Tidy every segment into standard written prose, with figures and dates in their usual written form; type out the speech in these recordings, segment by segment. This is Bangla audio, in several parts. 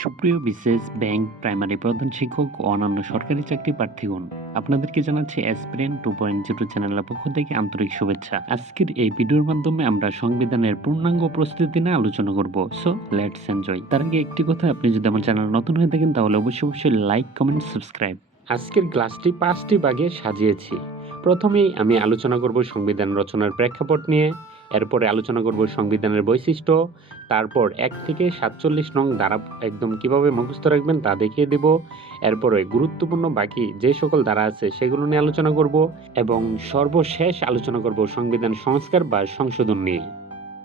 সুপ্রিয় বিশেষ ব্যাংক, প্রাইমারি প্রধান শিক্ষক ও অন্যান্য সরকারি চাকরি প্রার্থীগণ, আপনাদেরকে জানাচ্ছি অ্যাসপিরেন্ট 2.0 চ্যানেলের পক্ষ থেকে আন্তরিক শুভেচ্ছা। আজকের এই ভিডিওর মাধ্যমে আমরা সংবিধানের পূর্ণাঙ্গ প্রস্তুতি নিয়ে আলোচনা করব। So let's enjoy. তার আগে একটি কথা, আপনি যদি আমার চ্যানেল নতুন হয়ে থাকেন তাহলে অবশ্যই লাইক, কমেন্ট, সাবস্ক্রাইব। আজকের ক্লাসটি 5টি ভাগে সাজিয়েছি। প্রথমেই আমি আলোচনা করব সংবিধান রচনার প্রেক্ষাপট নিয়ে, এরপরে আলোচনা করব সংবিধানের বৈশিষ্ট্য, তারপর 1 থেকে 47 নং ধারা একদম কিভাবে মুখস্থ রাখবেন তা দেখিয়ে দেব। এরপরে গুরুত্বপূর্ণ বাকি যে সকল ধারা আছে সেগুলো নিয়ে আলোচনা করব এবং সর্বশেষ আলোচনা করব সংবিধান সংস্কার বা সংশোধন নিয়ে।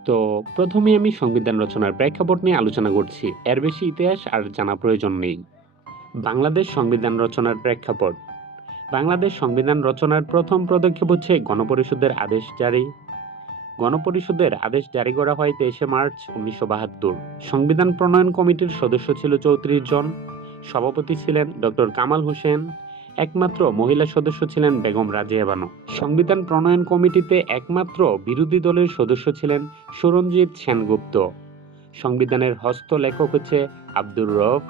তো প্রথমে আমি সংবিধান রচনার প্রেক্ষাপট নিয়ে আলোচনা করছি, এর বেশি ইতিহাস আর জানা প্রয়োজন নেই। বাংলাদেশ সংবিধান রচনার প্রেক্ষাপট। বাংলাদেশ সংবিধান রচনার প্রথম পদক্ষেপ হচ্ছে গণপরিষদের আদেশ জারি। গণপরিষদের আদেশ জারি করা হয় 23শে মার্চ 1972। সংবিধান প্রণয়ন কমিটির সদস্য ছিল 34 জন। সভাপতি ছিলেন ডক্টর কামাল হোসেন। একমাত্র মহিলা সদস্য ছিলেন বেগম রাজিয়া বানু। সংবিধান প্রণয়ন কমিটিতে একমাত্র বিরোধী দলের সদস্য ছিলেন সুরঞ্জিত সেনগুপ্ত। সংবিধানের হস্তলেখক হচ্ছে আব্দুর রউফ।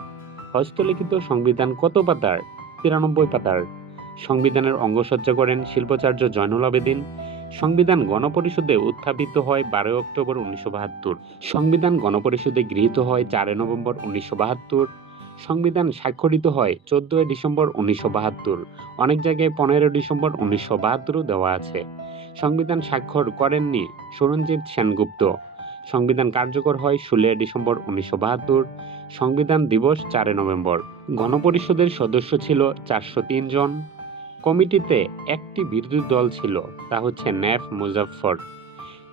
হস্তলিখিত সংবিধান কত পাতার? 93 পাতার। সংবিধানের অঙ্গসজ্জা করেন শিল্পাচার্য জয়নুল আবেদিন। সংবিধান গণপরিষদে উত্থাপিত হয় 12 অক্টোবর 1972। সংবিধান গণপরিষদে গৃহীত হয় 4 নভেম্বর 1972। সংবিধান স্বাক্ষরিত হয় 14 ডিসেম্বর 1972। অনেক জায়গায় 15 ডিসেম্বর 1972 দেওয়া আছে। সংবিধান স্বাক্ষর করেননি সুরঞ্জিত সেনগুপ্ত। সংবিধান কার্যকর হয় 16 ডিসেম্বর 1972। সংবিধান দিবস 4 নভেম্বর। গণপরিষদের সদস্য ছিল 403 জন। কমিটিতে একটি বিরোধী দল ছিল, তা হচ্ছে ন্যাফ মুজাফফর।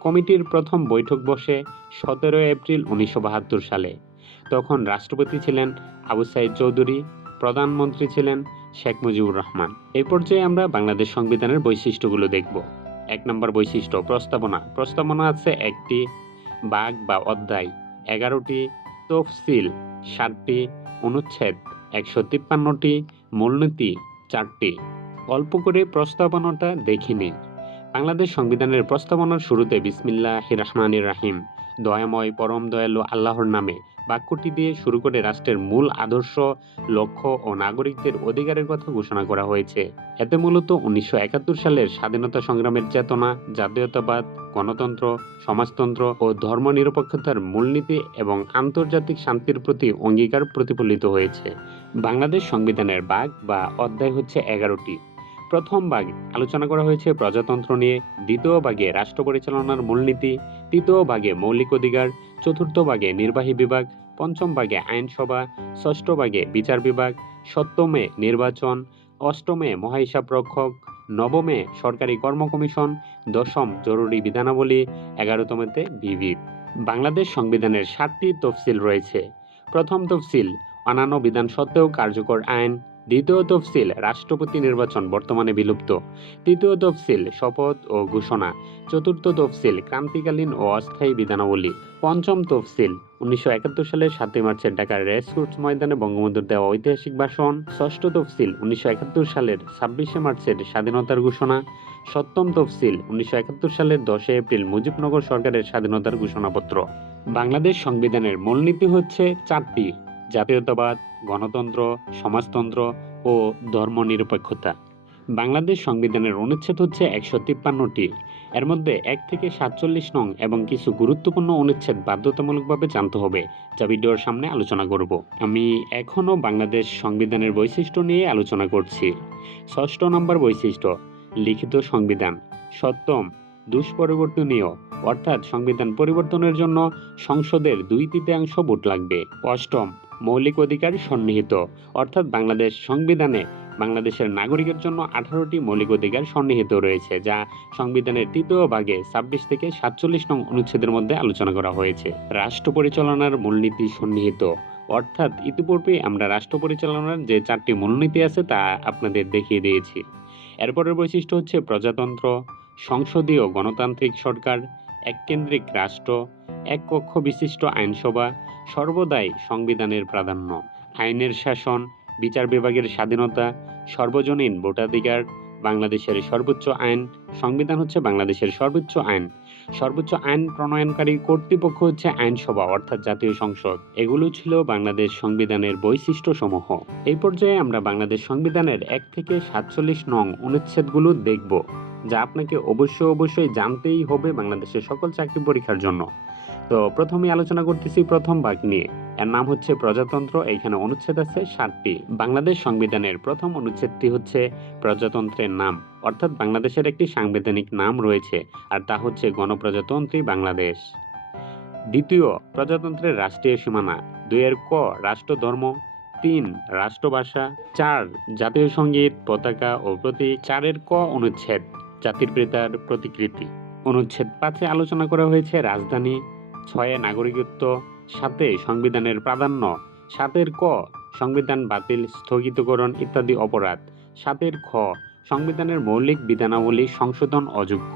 কমিটির প্রথম বৈঠক বসে 17 এপ্রিল 1972 সালে। তখন রাষ্ট্রপতি ছিলেন আবু সাইদ চৌধুরী, প্রধানমন্ত্রী ছিলেন শেখ মুজিবুর রহমান। এই পর্যায়ে আমরা বাংলাদেশ সংবিধানের বৈশিষ্ট্যগুলো দেখব। 1 নম্বর বৈশিষ্ট্য, প্রস্তাবনা। প্রস্তাবনা আছে 1টি, ভাগ বা অধ্যায় 11টি, তফসিল 7টি, অনুচ্ছেদ 153টি, মূলনীতি 4টি। অল্প করে প্রস্তাবনাটা দেখিনি। বাংলাদেশ সংবিধানের প্রস্তাবনার শুরুতে বিসমিল্লাহির রহমানির রাহিম, দয়াময় পরম দয়ালু আল্লাহর নামে বাক্যটি দিয়ে শুরু করে রাষ্ট্রের মূল আদর্শ, লক্ষ্য ও নাগরিকদের অধিকারের কথা ঘোষণা করা হয়েছে। এতে মূলত 1971 সালের স্বাধীনতা সংগ্রামের চেতনা, জাতীয়তাবাদ, গণতন্ত্র, সমাজতন্ত্র ও ধর্মনিরপেক্ষতার মূলনীতি এবং আন্তর্জাতিক শান্তির প্রতি অঙ্গীকার প্রতিফলিত হয়েছে। বাংলাদেশ সংবিধানের ভাগ বা অধ্যায় হচ্ছে 11টি। প্রথম ভাগে আলোচনা করা হয়েছে প্রজাতন্ত্র নিয়ে, দ্বিতীয় ভাগে রাষ্ট্র পরিচালনার মূলনীতি, তৃতীয় ভাগে মৌলিক অধিকার, চতুর্থ ভাগে নির্বাহী বিভাগ, পঞ্চম ভাগে আইনসভা, ষষ্ঠ ভাগে বিচার বিভাগ, সপ্তমে নির্বাচন, অষ্টমে মহাহিসাব রক্ষক, নবমে সরকারি কর্ম কমিশন, দশম জরুরি বিধানাবলী, 11তমেতে বিবি। বাংলাদেশ সংবিধানের 7টি তফসিল রয়েছে। প্রথম তফসিল অন্যান্য বিধান সত্ত্বেও কার্যকর আইন। দ্বিতীয় তফসিল রাষ্ট্রপতি নির্বাচন বর্তমানে বিলুপ্ত। তৃতীয় তফসিল শপথ ও ঘোষণা। চতুর্থ তফসিল ক্রান্তিকালীন ও অস্থায়ী বিধানাবলী। পঞ্চম তফসিল 1971 সালের 7 মার্চের ঢাকার রেসকোর্স ময়দানে বঙ্গবন্ধুর দেওয়া ঐতিহাসিক ভাষণ। ষষ্ঠ তফসিল 1971 সালের 26শে মার্চের স্বাধীনতার ঘোষণা। সপ্তম তফসিল 1971 সালের 10 এপ্রিল মুজিবনগর সরকারের স্বাধীনতার ঘোষণাপত্র। বাংলাদেশ সংবিধানের মূলনীতি হচ্ছে 4টি: জাতীয়তাবাদ, গণতন্ত্র, সমাজতন্ত্র ও ধর্মনিরপেক্ষতা। বাংলাদেশ সংবিধানের অনুচ্ছেদ হচ্ছে 153টি। এর মধ্যে 1 থেকে 47 নং এবং কিছু গুরুত্বপূর্ণ অনুচ্ছেদ বাধ্যতামূলকভাবে জানতে হবে, যা ভিডিওর সামনে আলোচনা করব। আমি এখনও বাংলাদেশ সংবিধানের বৈশিষ্ট্য নিয়ে আলোচনা করছি। 6 নম্বর বৈশিষ্ট্য, লিখিত সংবিধান। 7ম, দুষ্পরিবর্তনীয়, অর্থাৎ সংবিধান পরিবর্তনের জন্য সংসদের 2/3 ভোট লাগবে। 8ম, মৌলিক অধিকার সন্নিহিত, অর্থাৎ বাংলাদেশ সংবিধানে বাংলাদেশের নাগরিকের জন্য 18টি মৌলিক অধিকার সন্নিহিত রয়েছে, যা সংবিধানের 3য় ভাগে 26 থেকে 47 নং অনুচ্ছেদের মধ্যে আলোচনা করা হয়েছে। রাষ্ট্র পরিচালনার মূলনীতি সন্নিহিত, অর্থাৎ ইতিপূর্বে আমরা রাষ্ট্র পরিচালনার যে 4টি মূলনীতি আছে তা আপনাদের দেখিয়ে দিয়েছি। এরপরের বৈশিষ্ট্য হচ্ছে প্রজাতন্ত্র, সংসদীয় গণতান্ত্রিক সরকার, এককেন্দ্রিক রাষ্ট্র, এক কক্ষ বিশিষ্ট আইনসভা, সর্বদাই সংবিধানের প্রাধান্য, আইনের শাসন, বিচার বিভাগের স্বাধীনতা, সর্বজনীন ভোটাধিকার, বাংলাদেশের সর্বোচ্চ আইন। সংবিধান হচ্ছে বাংলাদেশের সর্বোচ্চ আইন। সর্বোচ্চ আইন প্রণয়নকারী কর্তৃপক্ষ হচ্ছে আইনসভা অর্থাৎ জাতীয় সংসদ। এগুলো ছিল বাংলাদেশ সংবিধানের বৈশিষ্ট্যসমূহ। এই পর্যায়ে আমরা বাংলাদেশ সংবিধানের 1 থেকে 47 নং অনুচ্ছেদগুলো দেখব, যা আপনাকে অবশ্যই জানতেই হবে বাংলাদেশের সকল চাকরি পরীক্ষার জন্য। তো প্রথমে আলোচনা করতেছি প্রথম ভাগ নিয়ে। এর নাম হচ্ছে প্রজাতন্ত্র। এইখানে অনুচ্ছেদ আছে 7টি। বাংলাদেশ সংবিধানের প্রথম অনুচ্ছেদটি হচ্ছে প্রজাতন্ত্রের নাম, অর্থাৎ বাংলাদেশের একটি সাংবিধানিক নাম রয়েছে, আর তা হচ্ছে গণপ্রজাতন্ত্রী বাংলাদেশ। দ্বিতীয়, প্রজাতন্ত্রের রাষ্ট্রীয় সীমানা। 2 ক রাষ্ট্র ধর্ম, 3 রাষ্ট্রভাষা, 4 জাতীয় সঙ্গীত, পতাকা ও প্রতীক, 4 ক অনুচ্ছেদ জাতির পিতার প্রতিকৃতি। অনুচ্ছেদ 5 আলোচনা করা হয়েছে রাজধানী, 6 নাগরিকত্ব, 7 সংবিধানের প্রাধান্য, 7 ক সংবিধান বাতিল, স্থগিতকরণ ইত্যাদি অপরাধ, 7 খ সংবিধানের মৌলিক বিধানাবলী সংশোধন অযোগ্য।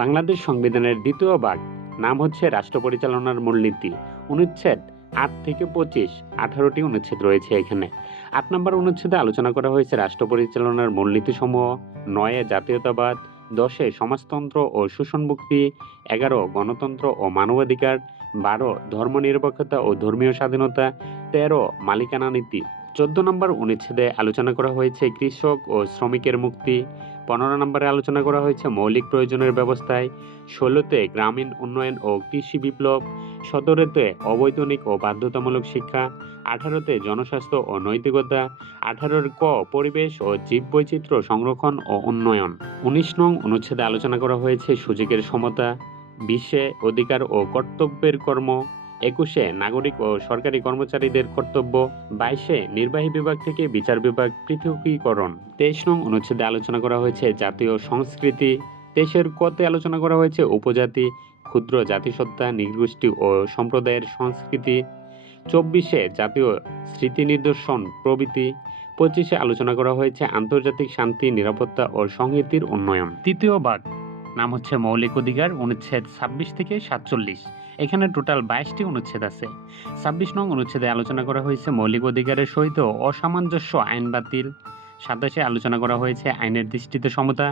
বাংলাদেশ সংবিধানের দ্বিতীয় ভাগ নাম হচ্ছে রাষ্ট্র পরিচালনার মূলনীতি। অনুচ্ছেদ 8 থেকে 25, 18টি অনুচ্ছেদ রয়েছে এখানে। 8 নম্বর অনুচ্ছেদে আলোচনা করা হয়েছে রাষ্ট্র পরিচালনার মূলনীতি সমূহ। 9 জাতীয়তাবাদ, 10 সমাজতন্ত্র ও শোষণমুক্তি, 11 গণতন্ত্র ও মানবাধিকার, 12 ধর্মনিরপেক্ষতা ও ধর্মীয় স্বাধীনতা, 13 মালিকানা নীতি। 14 নম্বর অনুচ্ছেদে আলোচনা করা হয়েছে কৃষক ও শ্রমিকের মুক্তি। 15 নম্বরে আলোচনা করা হয়েছে মৌলিক প্রয়োজনের ব্যবস্থায়। 16তে গ্রামীণ উন্নয়ন ও কৃষি বিপ্লব। 17তে অবৈতনিক ও বাধ্যতামূলক শিক্ষা। 18তে জনস্বাস্থ্য ও নৈতিকতা। 18 ক পরিবেশ ও জীববৈচিত্র্য সংরক্ষণ ও উন্নয়ন। 19 নং অনুচ্ছেদে আলোচনা করা হয়েছে সুযোগের সমতা। 20 অধিকার ও কর্তব্যের কর্ম। 21 নাগরিক ও সরকারি কর্মচারীদের কর্তব্য। 22 নির্বাহী বিভাগ থেকে বিচার বিভাগ পৃথকীকরণ। 23 নং অনুচ্ছেদে আলোচনা করা হয়েছে জাতীয় সংস্কৃতি। 23 কতে আলোচনা করা হয়েছে উপজাতি, ক্ষুদ্র জাতিসত্তা, নৃগোষ্ঠী ও সম্প্রদায়ের সংস্কৃতি। 24 জাতীয় স্মৃতি নিদর্শন প্রভৃতি। 25 আলোচনা করা হয়েছে আন্তর্জাতিক শান্তি, নিরাপত্তা ও সংহতির উন্নয়ন। তৃতীয় ভাগ নাম হচ্ছে মৌলিক অধিকার। অনুচ্ছেদ 26 থেকে 47। এখানে টোটাল 22টি অনুচ্ছেদ আছে। 26 নং অনুচ্ছেদে আলোচনা করা হয়েছে মৌলিক অধিকারের সহিত অসামঞ্জস্য আইন বাতিল। 27 আলোচনা করা হয়েছে আইনের দৃষ্টিতে সমতা।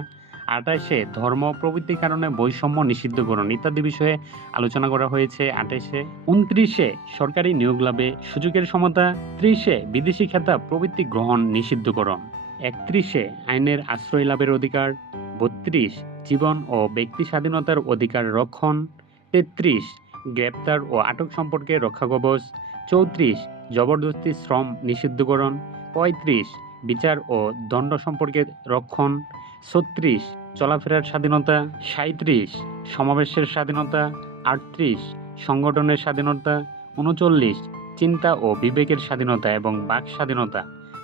28 ধর্ম প্রভৃতির কারণে বৈষম্য নিষিদ্ধকরণ ইত্যাদি বিষয়ে আলোচনা করা হয়েছে 28। 29 সরকারি নিয়োগ লাভে সুযোগের সমতা। 30 বিদেশি খেতাব প্রভৃতি গ্রহণ নিষিদ্ধকরণ। 31 আইনের আশ্রয় লাভের অধিকার। 32 জীবন ও ব্যক্তি স্বাধীনতার অধিকার রক্ষণ। 33 গ্রেপ্তার ও আটক সম্পর্কে রক্ষা কবচ। 34 জবরদস্তি শ্রম নিষিদ্ধকরণ। 35 বিচার ও দণ্ড সম্পর্কে রক্ষণ। 36 চলাফেরার স্বাধীনতা। 37 সমাবেশের স্বাধীনতা। 38 সংগঠনের স্বাধীনতা। 39 চিন্তা ও বিবেকের স্বাধীনতা এবং বাক স্বাধীনতা।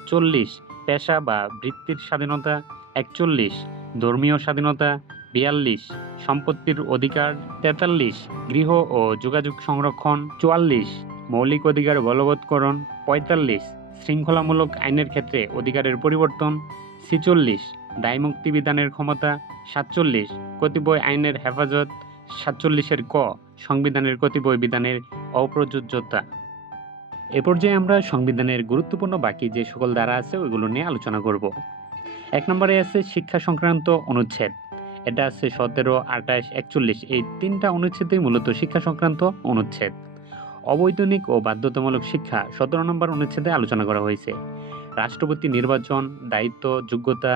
40 পেশা বা বৃত্তির স্বাধীনতা। 41 ধর্মীয় স্বাধীনতা। 42 সম্পত্তির অধিকার। 43 গৃহ ও যোগাযোগ সংরক্ষণ। 44 মৌলিক অধিকার বলবৎকরণ। 45 শৃঙ্খলামূলক আইনের ক্ষেত্রে অধিকারের পরিবর্তন। 46 দায়মুক্তি বিধানের ক্ষমতা। 47 কতিপয় আইনের হেফাজত। 47 ক সংবিধানের কতিপয় বিধানের অপ্রযোজ্যতা। এ পর্যায়ে আমরা সংবিধানের গুরুত্বপূর্ণ বাকি যে সকল ধারা আছে ওইগুলো নিয়ে আলোচনা করব। 1 নম্বরে আছে শিক্ষা সংক্রান্ত অনুচ্ছেদ। এটা আছে 17, 28, 41। এই 3টা অনুচ্ছেদই মূলত শিক্ষা সংক্রান্ত অনুচ্ছেদ। অবৈতনিক ও বাধ্যতামূলক শিক্ষা 17 নম্বর অনুচ্ছেদে আলোচনা করা হয়েছে। রাষ্ট্রপতি নির্বাচন, দায়িত্ব, যোগ্যতা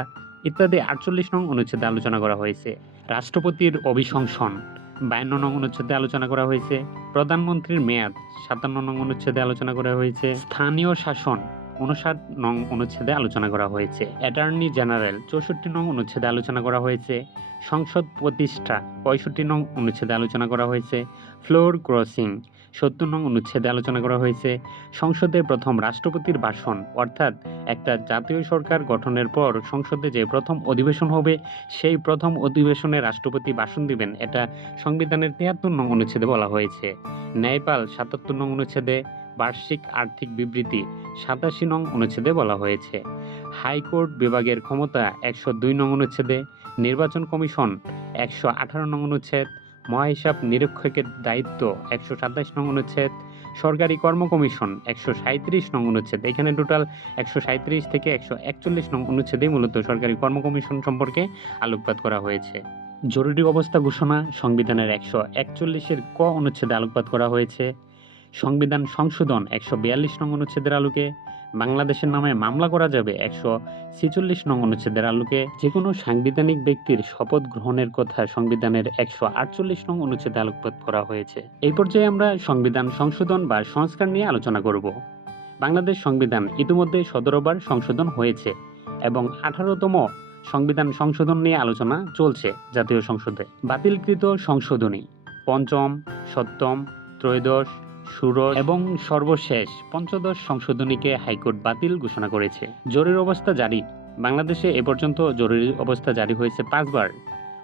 ইত্যাদি 48 নং অনুচ্ছেদে আলোচনা করা হয়েছে। রাষ্ট্রপতির অভিশংসন 52 নং অনুচ্ছেদে আলোচনা করা হয়েছে। প্রধানমন্ত্রীর মেয়াদ 57 নং অনুচ্ছেদে আলোচনা করা হয়েছে। স্থানীয় শাসন 59 নং অনুচ্ছেদে আলোচনা করা হয়েছে। অ্যাটর্নি জেনারেল 64 নং অনুচ্ছেদে আলোচনা করা হয়েছে। সংসদ প্রতিষ্ঠা 65 নং অনুচ্ছেদে আলোচনা করা হয়েছে। ফ্লোর ক্রসিং 70 নং অনুচ্ছেদে আলোচনা করা হয়েছে। সংসদে প্রথম রাষ্ট্রপতির ভাষণ, অর্থাৎ একটা জাতীয় সরকার গঠনের পর সংসদে যে প্রথম অধিবেশন হবে সেই প্রথম অধিবেশনে রাষ্ট্রপতি ভাষণ দিবেন, এটা সংবিধানের 73 নং অনুচ্ছেদে বলা হয়েছে। ন্যায়পাল 77 নং অনুচ্ছেদে। বার্ষিক আর্থিক বিবৃতি 87 নং অনুচ্ছেদে বলা হয়েছে। হাইকোর্ট বিভাগের ক্ষমতা 102 নং অনুচ্ছেদে। নির্বাচন কমিশন 118 নং অনুচ্ছেদ। মহাহিসাব নিরীক্ষকের দায়িত্ব 127 নং অনুচ্ছেদ। সরকারি কর্ম কমিশন 137 নং অনুচ্ছেদ। এখানে টোটাল 137 থেকে 141 নং অনুচ্ছেদেই মূলত সরকারি কর্ম কমিশন সম্পর্কে আলোকপাত করা হয়েছে। জরুরি অবস্থা ঘোষণা সংবিধানের 141-এর ক অনুচ্ছেদে আলোকপাত করা হয়েছে। সংবিধান সংশোধন 142 নং অনুচ্ছেদের আলোকে। বাংলাদেশের নামে মামলা করা যাবে 146 নং অনুচ্ছেদের আলোকে। যে কোনো সাংবিধানিক ব্যক্তির শপথ গ্রহণের কথা সংবিধানের 148 নং অনুচ্ছেদে আলোকপাত করা হয়েছে। এই পর্যায়ে আমরা সংবিধান সংশোধন বা সংস্কার নিয়ে আলোচনা করব। বাংলাদেশ সংবিধান ইতিমধ্যে 17 বার সংশোধন হয়েছে এবং 18তম সংবিধান সংশোধন নিয়ে আলোচনা চলছে জাতীয় সংসদে। বাতিলকৃত সংশোধনী পঞ্চম, সপ্তম, ত্রয়োদশ, ষোড়শ এবং সর্বশেষ পঞ্চদশ সংশোধনীকে হাইকোর্ট বাতিল ঘোষণা করেছে। জরুরি অবস্থা জারি। বাংলাদেশে এ পর্যন্ত জরুরি অবস্থা জারি হয়েছে 5 বার: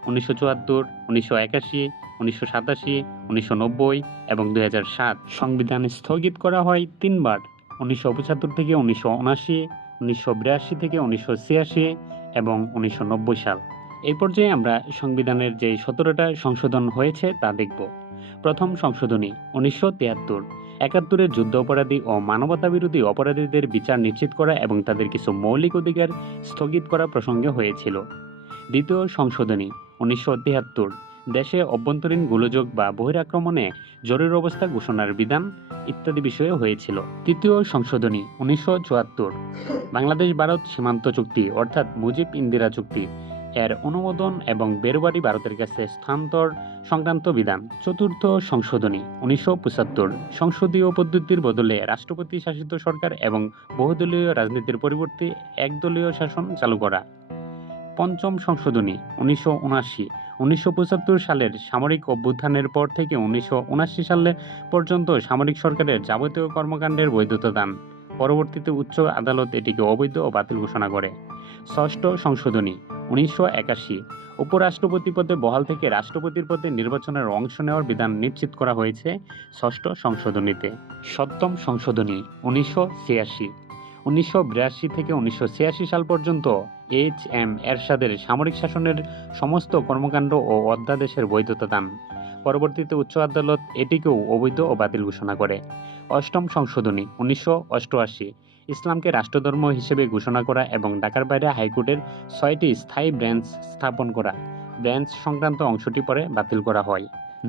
1974, 1981, 1987, 1990 এবং 2007। সংবিধান স্থগিত করা হয় 3 বার: 1975 থেকে 1979, 1982 থেকে 1986 এবং 1990 সাল। এই পর্যায়ে আমরা সংবিধানের যে 17টা সংশোধন হয়েছে তা দেখব। প্রথম সংশোধনী 1973, 71-এর যুদ্ধ অপরাধী ও মানবতা বিরোধী অপরাধীদের বিচার নিশ্চিত করা এবং তাদের কিছু মৌলিক অধিকার স্থগিত করা প্রসঙ্গে হয়েছিল। দ্বিতীয় সংশোধনী 1973, দেশে অভ্যন্তরীণ গোলযোগ বা বহিরাক্রমণে জরুরি অবস্থা ঘোষণার বিধান ইত্যাদি বিষয়ে হয়েছিল। তৃতীয় সংশোধনী 1974, বাংলাদেশ ভারত সীমান্ত চুক্তি অর্থাৎ মুজিব ইন্দিরা চুক্তি এর অনুমোদন এবং বেরবারি ভারতের কাছে স্থানান্তর সংক্রান্ত বিধান। চতুর্থ সংশোধনী 1975, সংসদীয় পদ্ধতির বদলে রাষ্ট্রপতি শাসিত সরকার এবং বহুদলীয় রাজনীতির পরিবর্তে একদলীয় শাসন চালু করা। পঞ্চম সংশোধনী 1979, 1975 সালের সামরিক অভ্যুত্থানের পর থেকে 1979 সাল পর্যন্ত সামরিক সরকারের যাবতীয় কর্মকাণ্ডের বৈধতা দান। পরবর্তীতে উচ্চ আদালত এটিকে অবৈধ ও বাতিল ঘোষণা করে। ষষ্ঠ সংশোধনী 1981, উপরাষ্ট্রপতি পদে বহাল থেকে রাষ্ট্রপতির পদে নির্বাচনের অংশ নেওয়ার বিধান নিশ্চিত করা হয়েছে ষষ্ঠ সংশোধনীতে। সপ্তম সংশোধনী 1986, 1982 থেকে 1986 সাল পর্যন্ত H.M. এরশাদের সামরিক শাসনের সমস্ত কর্মকাণ্ড ও অধ্যাদেশের বৈধতা দান। পরবর্তীতে উচ্চ আদালত এটিকেও অবৈধ ও বাতিল ঘোষণা করে। অষ্টম সংশোধনী 1988, ইসলামকে রাষ্ট্রধর্ম হিসেবে ঘোষণা করা এবং ঢাকার বাইরে হাইকোর্টের 6টি স্থায়ী বেঞ্চ স্থাপন করা। বেঞ্চ সংক্রান্ত অংশটি পরে বাতিল করা হয়।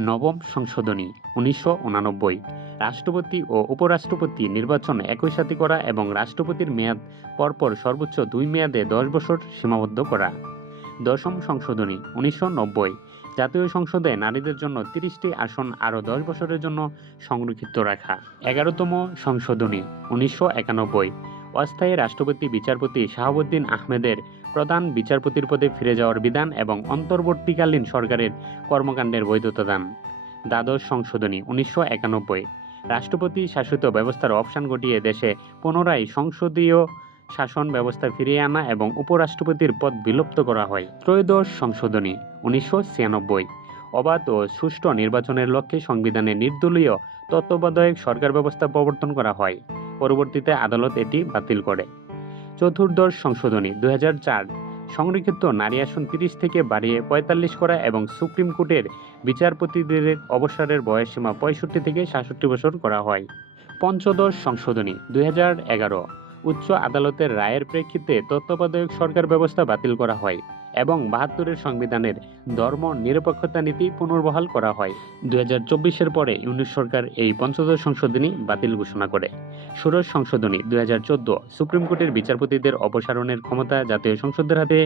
নবম সংশোধনী 1989, রাষ্ট্রপতি ও উপরাষ্ট্রপতি নির্বাচন একই সাথে করা এবং রাষ্ট্রপতির মেয়াদ পরপর সর্বোচ্চ 2 মেয়াদে 10 বছর সীমাবদ্ধ করা। দশম সংশোধনী 1990, জাতীয় সংসদে নারীদের জন্য 30টি আসন আরও 10 বছরের জন্য সংরক্ষিত রাখা। 11তম সংশোধনী 1991, অস্থায়ী রাষ্ট্রপতি বিচারপতি শাহাবুদ্দিন আহমেদের প্রধান বিচারপতির পদে ফিরে যাওয়ার বিধান এবং অন্তর্বর্তীকালীন সরকারের কর্মকাণ্ডের বৈধতা দান। দ্বাদশ সংশোধনী 1991, রাষ্ট্রপতি শাসিত ব্যবস্থার অবসান ঘটিয়ে দেশে পুনরায় সংসদীয় শাসন ব্যবস্থা ফিরিয়ে আনা এবং উপরাষ্ট্রপতির পদ বিলুপ্ত করা হয়। ত্রয়োদশ সংশোধনী 1996, অবাধ ও সুষ্ঠু নির্বাচনের লক্ষ্যে সংবিধানে নির্দলীয় তত্ত্বাবধায়ক সরকার ব্যবস্থা প্রবর্তন করা হয়। পরবর্তীতে আদালত এটি বাতিল করে। চতুর্দশ সংশোধনী 2004, সংরক্ষিত নারী আসন 30 থেকে বাড়িয়ে 45 করা এবং সুপ্রিম কোর্টের বিচারপতিদের অবসরের বয়সসীমা 65 থেকে 67 বছর করা হয়। পঞ্চদশ সংশোধনী 2011, উচ্চ আদালতের রায়ের প্রেক্ষিতে তত্ত্বাবধায়ক সরকার ব্যবস্থা বাতিল করা হয় এবং 72-এর সংবিধানের ধর্ম নিরপেক্ষতা নীতি পুনর্বহাল করা হয়। 2024-এর পরে ইউনিট সরকার এই পঞ্চদশ সংশোধনী বাতিল ঘোষণা করে। ষোড়শ সংশোধনী 2014, সুপ্রিম কোর্টের বিচারপতিদের অপসারণের ক্ষমতা জাতীয় সংসদের হাতে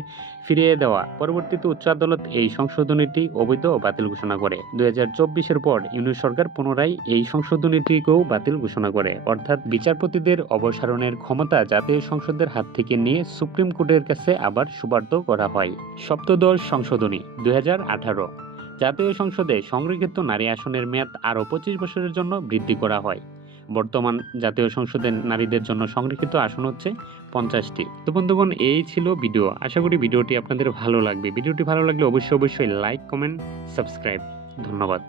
ফিরিয়ে দেওয়া। পরবর্তীতে উচ্চ আদালত এই সংশোধনীটি অবৈধ ও বাতিল ঘোষণা করে। 2024-এর পর ইউনিট সরকার পুনরায় এই সংশোধনীটিকেও বাতিল ঘোষণা করে, অর্থাৎ বিচারপতিদের অপসারণের ক্ষমতা জাতীয় সংসদের হাত থেকে নিয়ে সুপ্রিম কোর্টের কাছে আবার সুপার্দ করা হয়। সপ্তদশ সংশোধনী 2018, জাতীয় সংসদে সংরক্ষিত নারী আসনের মেয়াদ আরও 25 বছরের জন্য বৃদ্ধি করা হয়। বর্তমান জাতীয় সংসদে নারীদের জন্য সংরক্ষিত আসন হচ্ছে 50টি। তো বন্ধুগণ, এই ছিল ভিডিও। আশা করি ভিডিওটি আপনাদের ভালো লাগবে। ভিডিওটি ভালো লাগলে অবশ্যই লাইক, কমেন্ট, সাবস্ক্রাইব। ধন্যবাদ।